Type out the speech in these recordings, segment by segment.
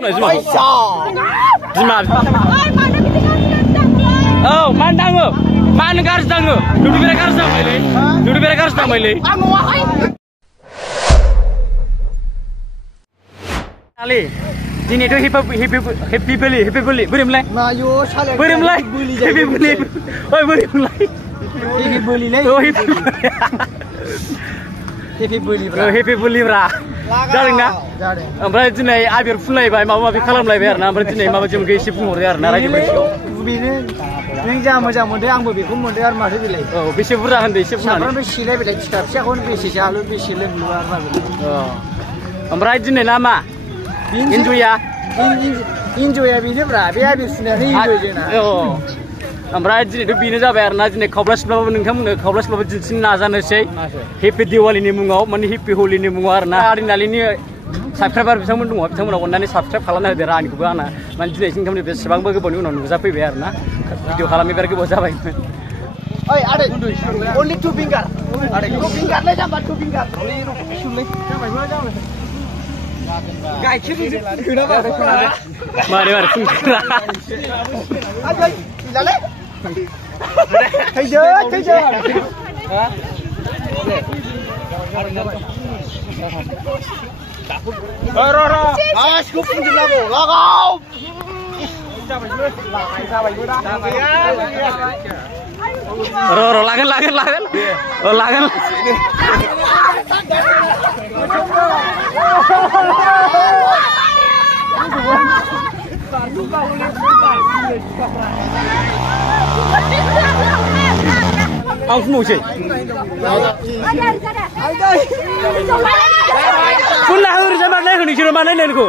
Biमा. Oh, mana dango? Mana garis dango? Duduk bera garis dang मैले. Duduk bera garis dang मैले. Ali, ini itu happy beli, berimlai. Nah, yo, salah. Berimlai, happy beli. Oh, berimlai. Happy beli lagi. Oh, happy beli bra. Jaring na? Jaring. Ompray dinai abir fulai bai maba mabi खालामलायबाय आरो ना ओमफ्राय दिनै माबा जोंखौ एसे बुंहरदो आरो ना रायजो बैसोआव बेनो नों जा मोजां मोनदों आंबो बेखौ मोनदों आरो माथो बिलाय औ बेसे बुरजा होनदो एसे बुंनानै सामफ्रामबो सिलाय बिलाय फिसा फिसाखौनो बेसे जालु बेसे लोंलु आरो माबे ओमफ्राय दिनै ना मा इन्जयआ बेनोब्रा बे आबिर फुननानै इन्जय जोंना ओमफ्राय दिनैथ' बेनो जाबाय आरो ना दिनै खावब्लासिब्लाबो नोंथांमोननो खावब्लासिब्लाबो दिन्थिनो नाजानोसै हेपि दिवालीनि मुङाव माने हेपि हलिनि मुङाव आरो ना आरिनालिनि साबसक्राइबार बिथांमोन दङ बिथांमोना अननानै साबसक्राइब खालामना होदो आंनिखौबो आंना माने दिनै नोंथांमोननि बेसेबांबो गोबावनि उनाव नुजाफैबाय आरो ना भिडिअ खालामनो बिराद गोबाव जाबायमोन ओइ आदै only 2 finger आदै 2 finger ले जाबा 2 finger सुनलै जाबायबो जाबाय गायखेर होना मारे फुंखा आदै इलाले थैदो रो आसखौ फुंजोबनांगौ लागाव जाबायबो दा रो लागोन आं फुनोसै फुनना होरैजा माने होनोसै माने नोंखौ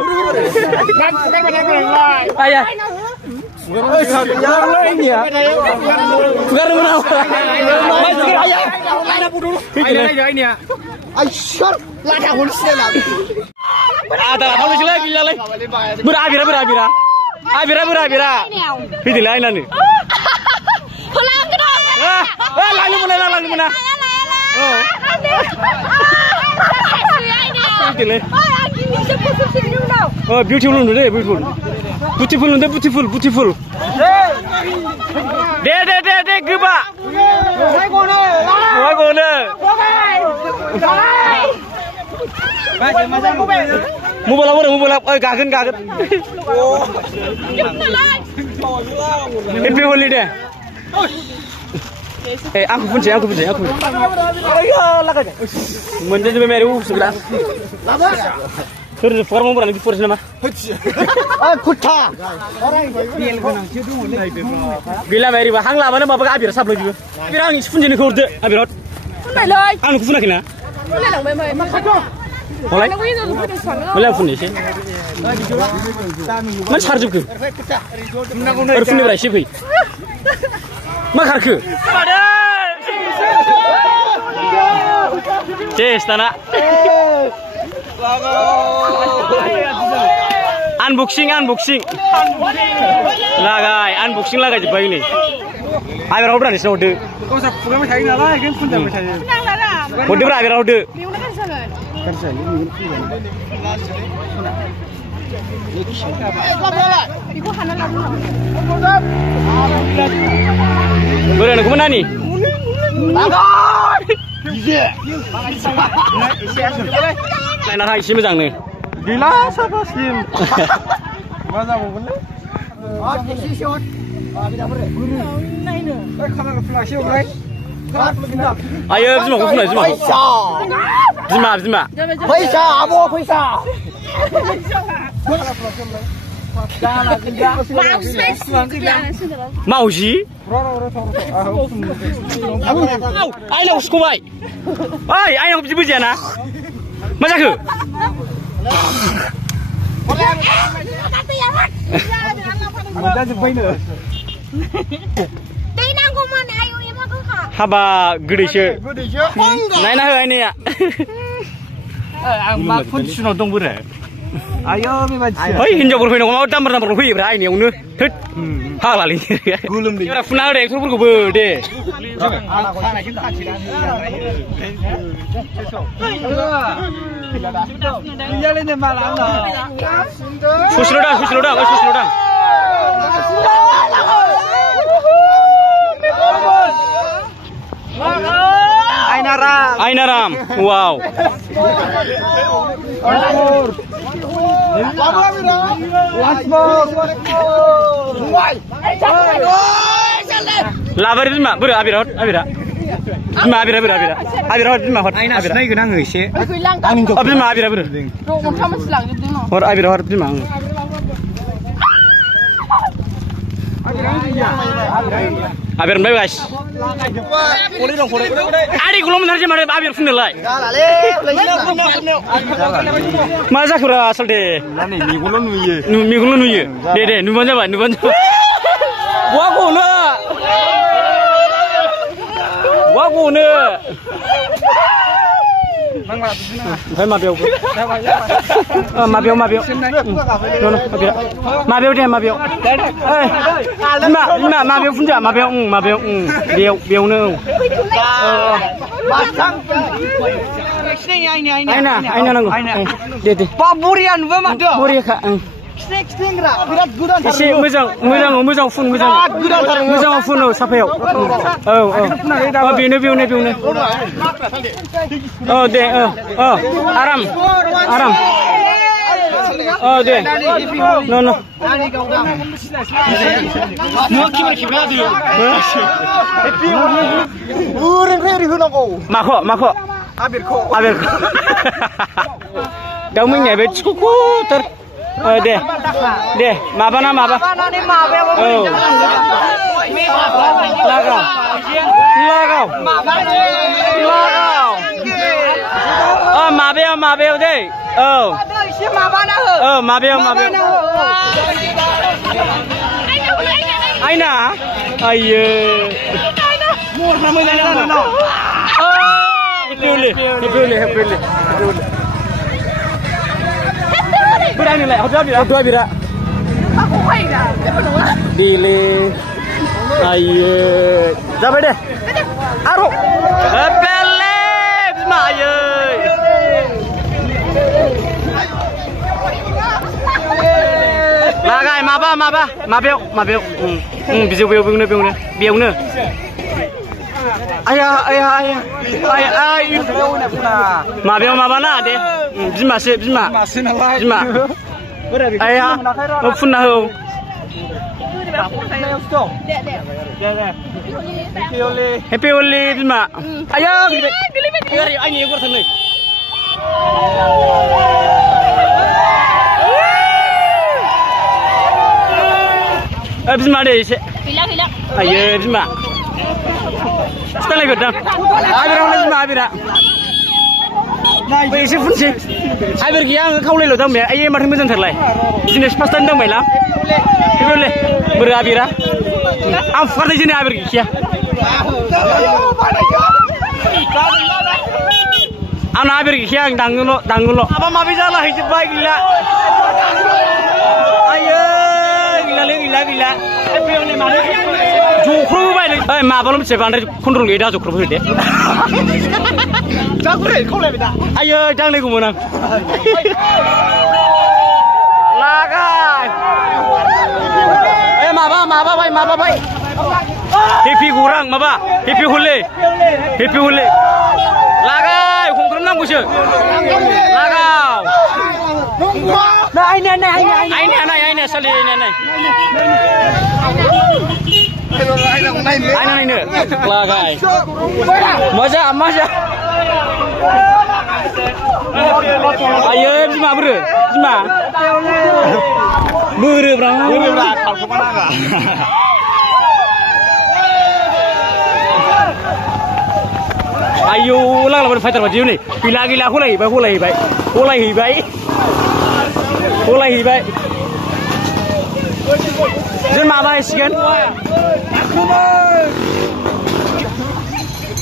आया फुगारनो मोना आइसर लाथाखौनो सिनायला आदा थांनोसैलाय गैलालाय बोरा आबिरा फैदोलाय आयनानो लांनो मोना बिउटिफुल नुदो दे बुटिफुल नुदो बुटिफुल दे गोबा गनो मबाइलाव गागोन हेपि हलि दे आंखौ फुनसै मोनजोबबाय मेरे उसुबिदा सोर फरमावरानो बिफोरसै नामा खुथा गैला मेरिबा हां लाबानो माबा आबिर साबलायजोबो आबिर आंनि फुनजेनोखौ हरदो आबिरत आंखौ फुनाखैना Boleh aku nih sih. Mana charge ke? Aku nih berapa sih? Makar ke? Cez tanah. Unboxing. Unboxing lagai jepai ini. Ayo berapa nih sih? Kau sab program saya ini lah, kan pun dah macam ni. Udah berapa berapa? Boleh nak mana ni? Lain orang isi macam ni. Gila siapa sim? Mana mau benda? Isi shot. Kita boleh. Naik. Kamera flash orang. Ayo, semua aku pun semua. Bima. Paisa, abo paisa. Mau sih? Ayo sekolah. Ayo pergi berjalan. Macam ke? Macam tu pun. Haba gede Naina ho ini ya. Ang mak pun suno dong bure. Ayo bebaji. Hei hinjaw berfino mau damar berfino berai ini unu. Tut. Halal ini. Gulum di. Kita final deh, turun gue deh. Susloda. Ainaram. Wow. Labar bima, buru abirat. Bima abirat. Abirat bima hot. Abirat. Naik genang isi. Bima abirat buru. Hot abirat bima. Abirat baik guys. Adi gulung menarik mana abirat funelai. Masa kura asal deh. Migulun nuye. Deh, nuban jawab. Wagune. Phải mabiao. Mabiao. No, mabiao deh, mabiao. Lima mabiao funja, mabiao. Biao no. Aina nanggu. Deh. Baburian bemado. Buri kak. Birat gudan. Isi mujang fun. Mujang fun sapeo. Oh. Biune. Oh deh. Aram. Oh deh. No. Mau kibra dia. Ureng hunako. Mako. Abirko. Dah punya becuku ter. Deh, maba. Oh. Lagau. Oh, mabeo deh. Oh. Mabeo. Aina. Ayo. Pilih. Berani lah, dua bira. Aku kaya Dile. Ayo. Coba deh. Aru. Pele. Bisma ayo. Lagai mabeo. Bisa biau. Ayah. Mabeo na deh. Bima. Ayah, funah ho. Happy Holi Bima. Ayah, gili. Ini ekor sana. Bima deh. Hilang. Ayah, Bima. Setelah ikut dah. Abira. Isi pun sih. Abir kian kau lelo dah me. Ayah macam macam terlai. Jenis pastan dah me lah. Boleh berabira. Apa di sini abir kian? Anak abir kian tanggulo. Apa mabi jalan hidup baik gila. Ayah gila. Jukru baik. Ma belum sepan dari kontrol kita jukru itu. Kau lebih dah. Ayo, jangan lagi menang. Lagai. Maba baik. Happy kurang, maba. Happy hule. Lagai, kontrol nang busuk. Lagau. Nah, ini asal ini. Ini. Lagai. Masa. Ayo, Bima bro. Buru bro. Kalau kemana enggak? Ayo, lawan fighter baju ni. Gila hulai baik. Jangan mabai sekian.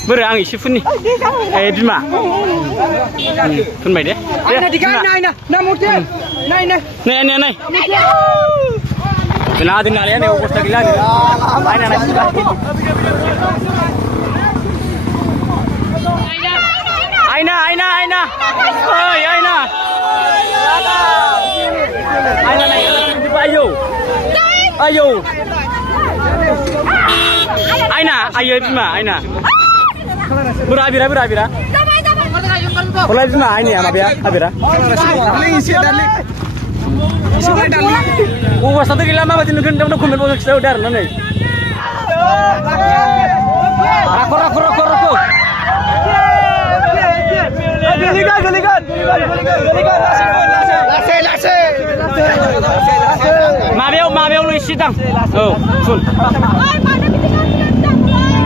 Berang isi fun ni. Bima. Fun baik deh. Aina. Namu dia. Nih. Benar din nalian ya ukur gila nih. Aina. Oh, ya Aina. Ayo. Ayo Bima, Aina. Berabira. Mulai Bima, ini ya, Mabia, Abira. Satu gila mah batin nukin dong kumel bosok saya udar nih. Rako. Gelikan. Lase. Mabiau lu isi dang. Oh, sun.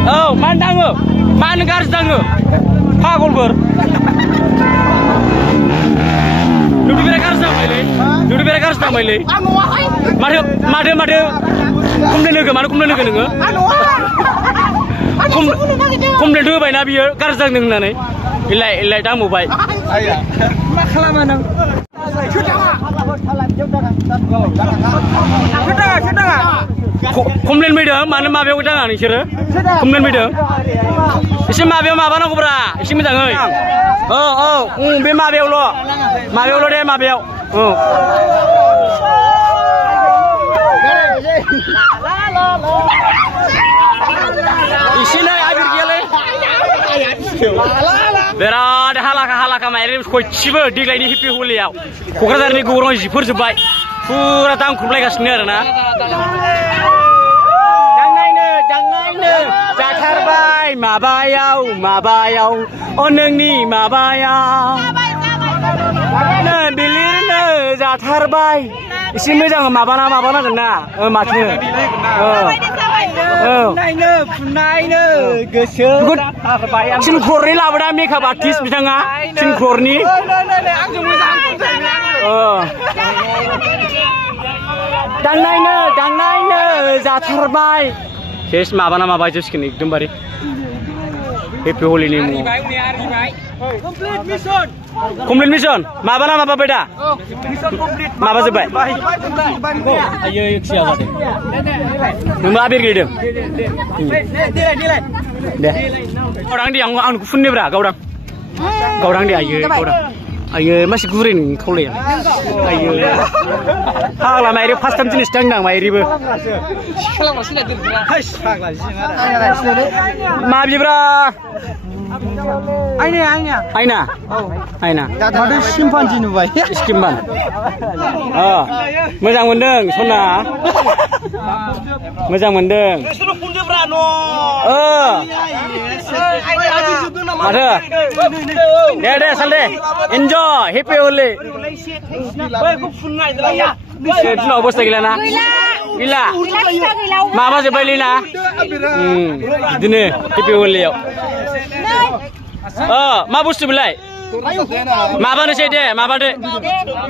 Oh, mandang lo. Man garis dang lo. Pagol ber. Duduk bera garis dang मैले. Made. Kumne logo नोङो. Kumne do बायना बियो गाris dang नोंनानै. Ilai दामुबाय. मा खालामा नों? Komplain मैदों मानो माबायाव दाङा नोंसोरो? Komplain मैदों? एसे माबायाव माबानांगौब्रा एसे मोजाङै। बे माबायावल' दे माबायाव। एसे नै आबिर गैयालै। बिराद हालाखा माइरें खयथिबो देग्लायनि हिपि हलियाव क'क्राझारनि गौरां जिफोर जोब्बाय फुरा दांख्रुबलायगासिनो आरोना दांनायनो जाथारबाय माबायाव नोंनि माबायाव बिलिरनो जाथारबाय एसे मोजां माबानांगोन ना माथो फुनायनो गोसो थिनखरनि लाबोदा मेकआप आर्टिस्ट बिथाङा थिनखरनि दांनायनो जाथारबाय केस माबा जोबसिगोन एकदमबारे हेपि हलिनि मुङाव कमप्लिट मिशन माबाबाय दा माबा जोब्बाय आयो एकसिया जादों नोंबो आबिर गेलेदों दे गावदां दे आंखौ फुननोब्रा गावदां दे आयो मासे गुरै नों खावलाया आयो फाग्ला माइरि फार्स्ट टाइम जिनिस दांदां माइरिबो मा बिब्रा आइना माथो सिम्पान्जि नुबाय स्किमबान मोजां मोनदों सना मोजां मोनदों माथो दे साल दे एन्जय हेपि हलि दिनाव अबस्था गैलाना गैला माबा जोब्बायलै ना बिदिनो हेपि हलियाव मा बुस्थु बेलाय माबानोसै दे माबादो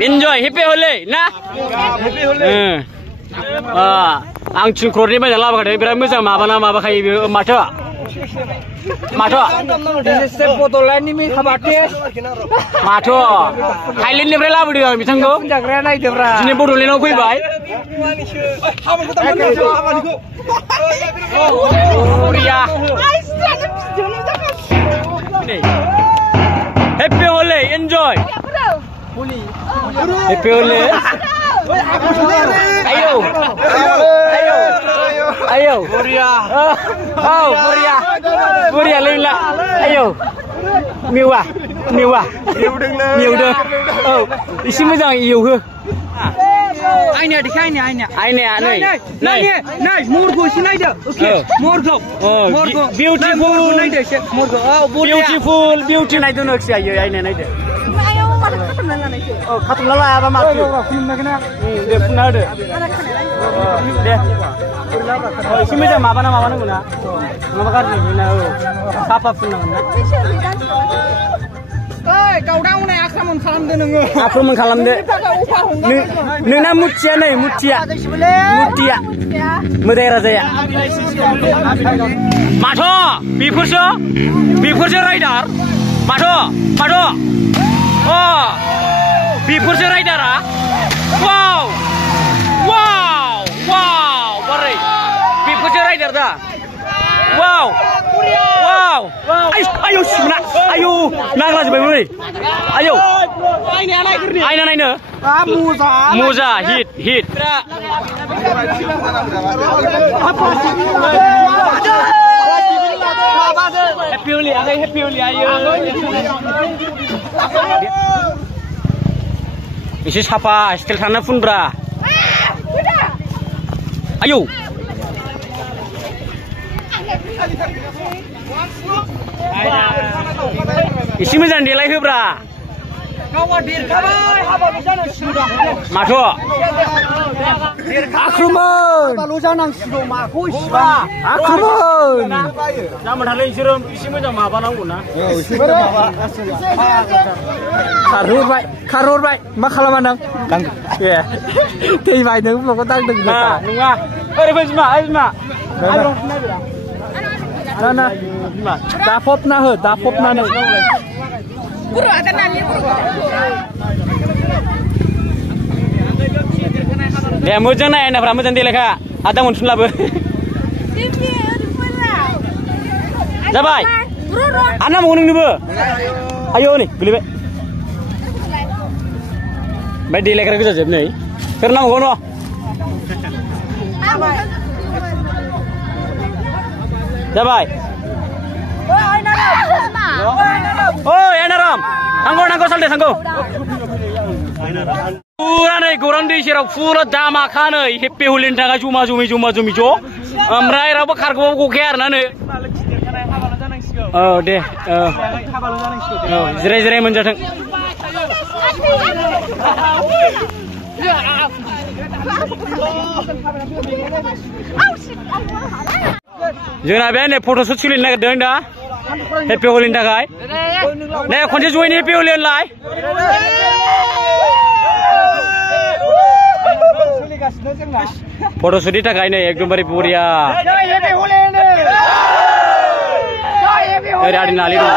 एन्जय हेपि हलि ना आं थिनख्ररनि बायना लाबोखादों बिराद मोजां माबाखायो बेयो माथो बड'लेण्डनि मेकआप आर्टिस्ट माथो थाइलेण्डनिफ्राय लाबोदों आं बिथांखौ दिनै बड'लेण्डआव फैबाय हेपि हलि एन्जय हेपि हलि ayo Buria leila ayo mewah isi moजां एवहो आइना देखा आइना नै मोरखौ एसे नायदो ओके मोरखौ बिउटि नायदो नोंसि आइना नायदो खाथुमना लायाबा माथो दे फुनना होदो दे एसे मोजां माबानांगौ ना नङाबा गाज्रि नुयोना साफा फुननांगोन ना गावदां उनाय आक्रमण खालामदो नोङो आक्रमण खालामदो नोंना मुथिया मोदाय राजाया माथो बेफोरसो राइडार माथो बेफोरसो राइडारा wow wow wow barai beforsो राइडार दा wow wow ayo simna ayo नांलाजोबबायमोन ayo आयना नायनो मुजा हिट Happy Holi ayo एसे साफा स्टाइल थाना फुनब्रा आयौ एसे मोजां देलाय होब्रा माथो आख्रमन आख्रमन जामाथारलै इसोरो एसे मोजां माबानांगौ ना खारहरबाय मा खालामानों थैबाय नों ब्लगआव दांदों नङा ओरैबो बिमा ना दाफबना हो दाफबनानै दे मोजां नाय आयनाफ्रा मोजां देलायखा आदा मोनफिनलाबो जाबाय आर नांबावगौ नोंनोबो आयौ नै गोलैबाय ओमफ्राय देलायग्रा गोजाजोब नै सोर नांबावगौ न' जाबाय ओइ आयनाराम थांगौ सालदे थांगौ फुरा नै गौरां दै सेराव फुरा दामाखा नै हेपि हलिनि थाखाय जमा जमि ज' ओमफ्राय रावबो खारग'बाबो गखाया आरोना नै औ दे औ जिराय मोनजाथों जोंना बे नै फट'शुट सोलिनो नागिरदों दा हेपि हलिनि थाखाय दे खनसे जयैनो हेपि हलि होनलाय फट'शुटनि थाखाय नै एकदमबारे बरिया ओरै आदै नालि दं